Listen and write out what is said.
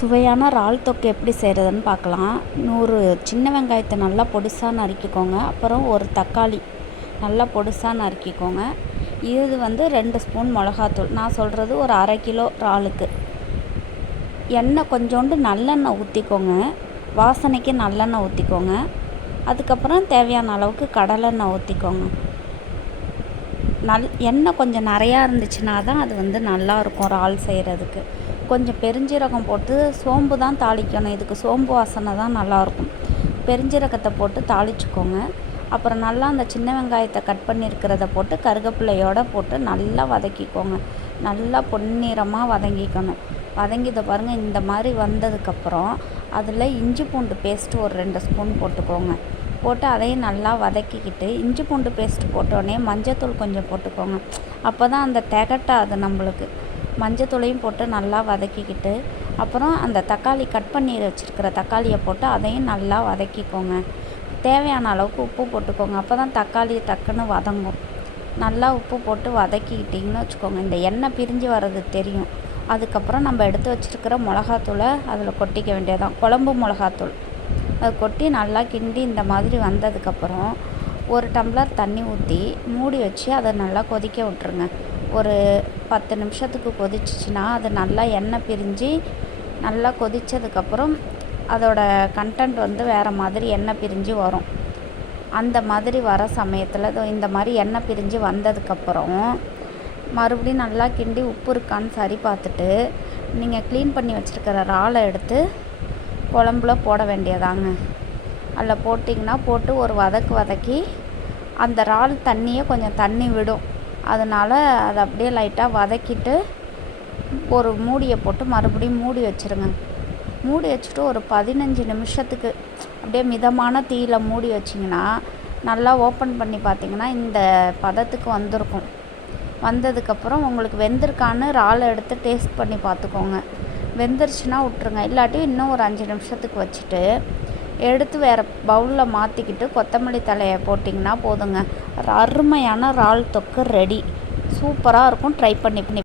சுவையான இறால் தொக்கு எப்படி செய்கிறதுன்னு பார்க்கலாம். நூறு சின்ன வெங்காயத்தை நல்லா பொடிசாக நறுக்கிக்கோங்க. அப்புறம் ஒரு தக்காளி நல்லா பொடிசாக நறுக்கிக்கோங்க. இது வந்து ரெண்டு ஸ்பூன் மிளகாத்தூள். நான் சொல்கிறது ஒரு அரை கிலோ இறாலுக்கு. எண்ணெய் கொஞ்சோண்டு நல்லெண்ணெய் ஊற்றிக்கோங்க வாசனைக்கு நல்லெண்ணெய் ஊற்றிக்கோங்க அதுக்கப்புறம் தேவையான அளவுக்கு கடலெண்ணெய் ஊற்றிக்கோங்க நல் எண்ணெய் கொஞ்சம் நிறையா இருந்துச்சுன்னா தான் அது வந்து நல்லாயிருக்கும் இறால் செய்கிறதுக்கு கொஞ்சம் பெருஞ்சீரகம் போட்டு சோம்பு தான் தாளிக்கணும். இதுக்கு சோம்பு வாசனை தான் நல்லாயிருக்கும். பெருஞ்சீரகத்தை போட்டு தாளிச்சுக்கோங்க. அப்புறம் நல்லா அந்த சின்ன வெங்காயத்தை கட் பண்ணியிருக்கிறத போட்டு கருகப்பிள்ளையோடு போட்டு நல்லா வதக்கிக்கோங்க. நல்லா பொன்னிறமாக வதங்கிக்கணும். வதங்கித பாருங்கள் இந்த மாதிரி வந்ததுக்கப்புறம் அதில் இஞ்சி பூண்டு பேஸ்ட்டு ஒரு ரெண்டு ஸ்பூன் போட்டுக்கோங்க. போட்டு அதையும் நல்லா வதக்கிக்கிட்டு இஞ்சி பூண்டு பேஸ்ட் போட்டோடனே மஞ்சத்தூள் கொஞ்சம் போட்டுக்கோங்க. அப்போ தான் அந்த திகட்டாது நம்மளுக்கு. மஞ்சத்தூளையும் போட்டு நல்லா வதக்கிக்கிட்டு அப்புறம் அந்த தக்காளி கட் பண்ணி வச்சுருக்கிற தக்காளியை போட்டு அதையும் நல்லா வதக்கிக்கோங்க. தேவையான அளவுக்கு உப்பு போட்டுக்கோங்க. அப்போ தான் தக்காளி டக்குன்னு வதங்கும். நல்லா உப்பு போட்டு வதக்கிக்கிட்டிங்கன்னு வச்சுக்கோங்க. இந்த எண்ணெய் பிரிஞ்சு வர்றது தெரியும். அதுக்கப்புறம் நம்ம எடுத்து வச்சுருக்கிற மிளகாத்தூளை அதில் கொட்டிக்க வேண்டியதான் குழம்பு மிளகாத்தூள். அதை கொட்டி நல்லா கிண்டி இந்த மாதிரி வந்ததுக்கப்புறம் ஒரு டம்ளர் தண்ணி ஊற்றி மூடி வச்சு அதை நல்லா கொதிக்க விட்ருங்க ஒரு பத்து நிமிஷத்துக்கு கொதிச்சிச்சின்னா அது நல்லா எண்ணெய் பிரிஞ்சு நல்லா கொதித்ததுக்கப்புறம் அதோட கண்டென்ட் வந்து வேறு மாதிரி எண்ணெய் பிரிஞ்சு வரும். அந்த மாதிரி வர சமயத்தில் இந்த மாதிரி எண்ணெய் பிரிஞ்சு வந்ததுக்கப்புறம் மறுபடியும் நல்லா கிண்டி உப்பு இருக்கான்னு சரி பார்த்துட்டு நீங்கள் க்ளீன் பண்ணி வச்சுருக்கிற இறாலை எடுத்து குழம்புல போட வேண்டியதாங்க. அதில் போட்டிங்கன்னா போட்டு ஒரு வதக்கு வதக்கி அந்த இறால் தண்ணியே கொஞ்சம் தண்ணி விடும். அதனால் அதை அப்படியே லைட்டாக வதக்கிட்டு ஒரு மூடியை போட்டு மறுபடியும் மூடி வச்சுருங்க. மூடி வச்சுட்டு ஒரு பதினஞ்சு நிமிஷத்துக்கு அப்படியே மிதமான தீயில மூடி வச்சிங்கன்னா நல்லா ஓப்பன் பண்ணி பார்த்தீங்கன்னா இந்த பதத்துக்கு வந்திருக்கும். வந்ததுக்கப்புறம் உங்களுக்கு வெந்திருக்கான்னு இறாலை எடுத்து டேஸ்ட் பண்ணி பார்த்துக்கோங்க. வெந்துருச்சுன்னா விட்ருங்க இல்லாட்டி இன்னும் ஒரு அஞ்சு நிமிஷத்துக்கு வச்சுட்டு எடுத்து வேறு பவுலில் மாற்றிக்கிட்டு கொத்தமல்லி தலையை போட்டிங்கன்னா போதுங்க. அருமையான இறால் தொக்கு ரெடி சூப்பராக இருக்கும். ட்ரை பண்ணி பண்ணி